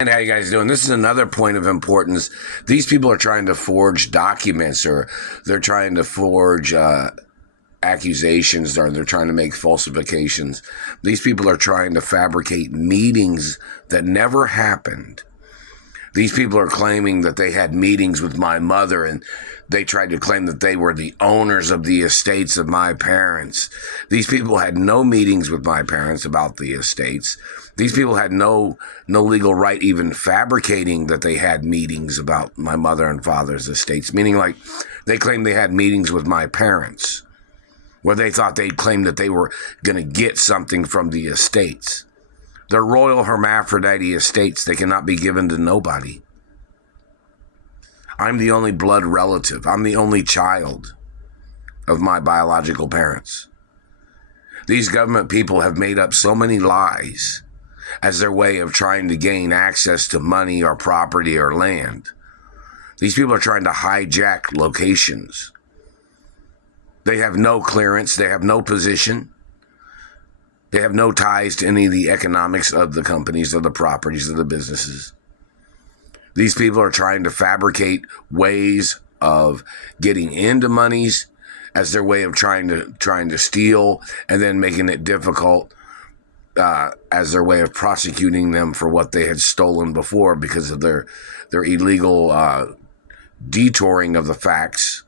And how you guys doing? This is another point of importance. These people are trying to forge documents, or they're trying to forge accusations, or they're trying to make falsifications. These people are trying to fabricate meetings that never happened. These people are claiming that they had meetings with my mother, and they tried to claim that they were the owners of the estates of my parents. These people had no meetings with my parents about the estates. These people had no legal right even fabricating that they had meetings about my mother and father's estates, meaning like they claimed they had meetings with my parents where they thought they'd claimed that they were going to get something from the estates. They're royal hermaphrodite estates. They cannot be given to nobody. I'm the only blood relative. I'm the only child of my biological parents. These government people have made up so many lies as their way of trying to gain access to money or property or land. These people are trying to hijack locations. They have no clearance. They have no position. They have no ties to any of the economics of the companies, of the properties, of the businesses. These people are trying to fabricate ways of getting into monies as their way of trying to steal, and then making it difficult as their way of prosecuting them for what they had stolen before because of their illegal detouring of the facts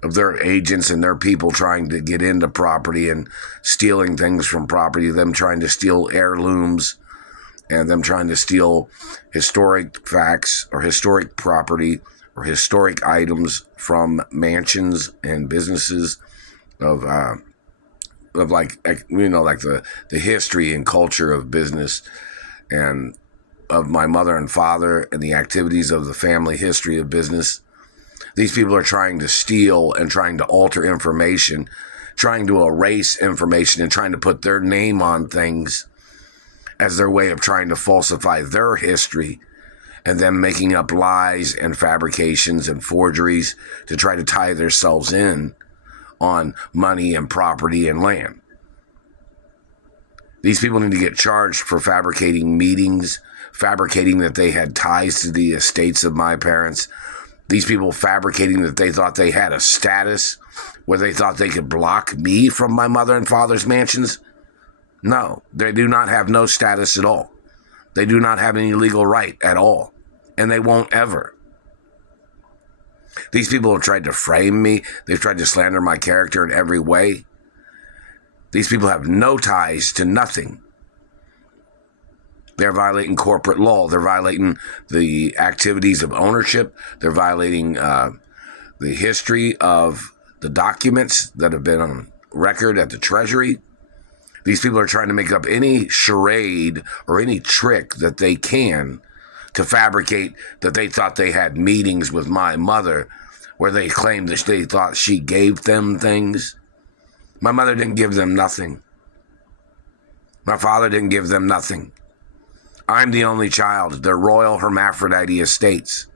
of their agents and their people trying to get into property and stealing things from property, them trying to steal heirlooms, and them trying to steal historic facts or historic property or historic items from mansions and businesses of like the history and culture of business and of my mother and father and the activities of the family history of business. These people are trying to steal and trying to alter information, trying to erase information, and trying to put their name on things as their way of trying to falsify their history, and then making up lies and fabrications and forgeries to try to tie themselves in on money and property and land. These people need to get charged for fabricating meetings, fabricating that they had ties to the estates of my parents. These people fabricating that they thought they had a status where they thought they could block me from my mother and father's mansions. No, they do not have no status at all. They do not have any legal right at all, and they won't ever. These people have tried to frame me. They've tried to slander my character in every way. These people have no ties to nothing. They're violating corporate law. They're violating the activities of ownership. They're violating the history of the documents that have been on record at the Treasury. These people are trying to make up any charade or any trick that they can to fabricate that they thought they had meetings with my mother where they claimed that they thought she gave them things. My mother didn't give them nothing. My father didn't give them nothing. I'm the only child. They're royal hermaphrodite estates.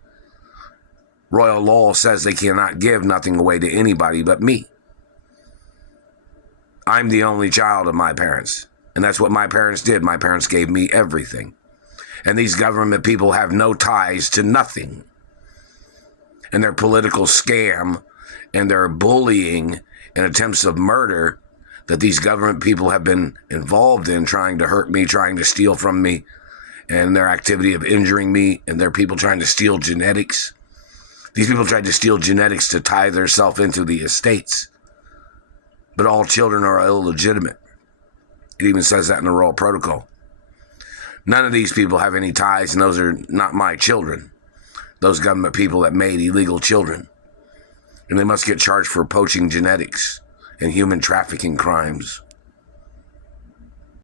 Royal law says they cannot give nothing away to anybody but me. I'm the only child of my parents. And that's what my parents did. My parents gave me everything. And these government people have no ties to nothing. And their political scam and their bullying and attempts of murder that these government people have been involved in, trying to hurt me, trying to steal from me, and their activity of injuring me, and their people trying to steal genetics. These people tried to steal genetics to tie themselves into the estates. But all children are illegitimate. It even says that in the Royal Protocol. None of these people have any ties, and those are not my children. Those government people that made illegal children. And they must get charged for poaching genetics and human trafficking crimes.